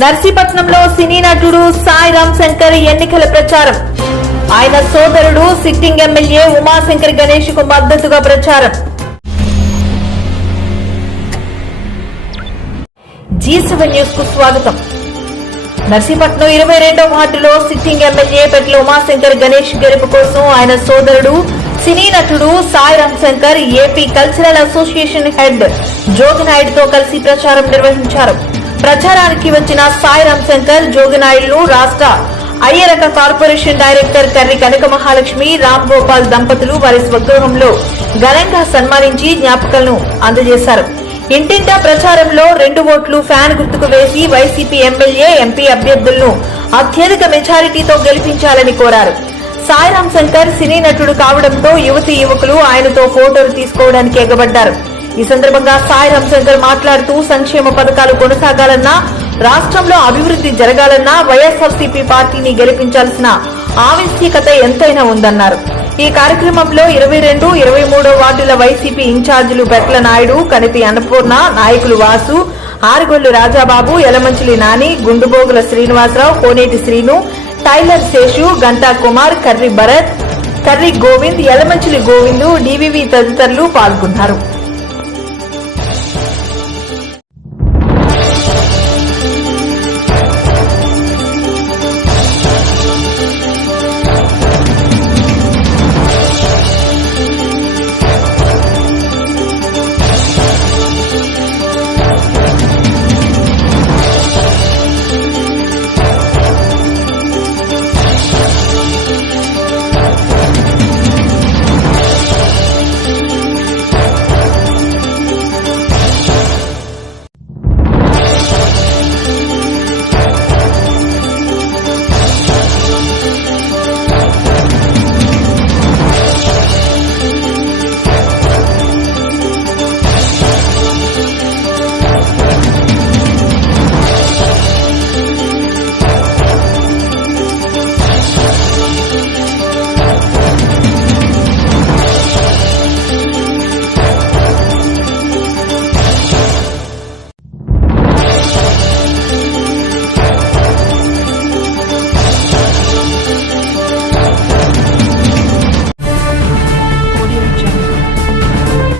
నర్సీపట్నంలో సినీ నటుడు సాయి రామ్ శంకర్ ఎన్నికల ప్రచారం. ఆయన సోదరుడు సిట్టింగ్ ఎమ్మెల్యే ఉమాశంకర్ గణేష్ కు మద్దతుగా ప్రచారం. G7 న్యూస్ కు స్వాగతం. నర్సీపట్నం 22వ వార్డులో సిట్టింగ్ ఎమ్మెల్యే పెట్ల ఉమాశంకర్ గణేష్ గెలుపు కోసం ఆయన సోదరుడు సినీ నటుడు Sai Ram Shankar AP cultural association head జోగినాయుడుతో కలిసి ప్రచారం నిర్వహించారు. ప్రచారానికి వచ్చిన సాయి రామ్ శంకర్ జోగినాయుడును రాష్ట్ర అయ్యరక కార్పొరేషన్ డైరెక్టర్ కర్రి కనక మహాలక్ష్మి రామ్ గోపాల్ దంపతులు వారి స్వగృహంలో ఘనంగా సన్మానించి జ్ఞాపకాలను అందజేశారు. ఇంటింటా ప్రచారంలో 2 ఓట్లు ఫ్యాన్ గుర్తుకు వేసి వైసీపీ ఎమ్మెల్యే ఎంపీ అభ్యర్థులను అత్యధిక మెజారిటీతో గెలిపించాలని కోరారు. సాయి రామ్ శంకర్ సినీ నటుడు కావడంతో యువతీ యువకులు ఆయనతో ఫోటోలు తీసుకోవడానికి ఎగబడ్డారు. ఈ సందర్భంగా సాయి రామ్ శంకర్ మాట్లాడుతూ సంక్షేమ పథకాలు కొనసాగాలన్నా, రాష్ట్రంలో అభివృద్ధి జరగాలన్నా వైఎస్ఆర్సీపీ పార్టీని గెలిపించాల్సిన ఆవశ్యకత ఎంతైనా ఉందన్నారు. ఈ కార్యక్రమంలో 22, 23 వార్డుల వైసీపీ ఇన్ఛార్జీలు బెట్ల నాయుడు, కనిపి అన్నపూర్ణ, నాయకులు వాసు, ఆరుగొల్లు రాజాబాబు, యలమంచిలి నాని, గుండుబోగుల శ్రీనివాసరావు, కోనేటి శ్రీను, టైలర్ శేషు, గంటా కుమార్, కర్రి భరత్, కర్రి గోవింద్, యలమంచిలి గోవిందు, డివివి తదితరులు పాల్గొన్నారు.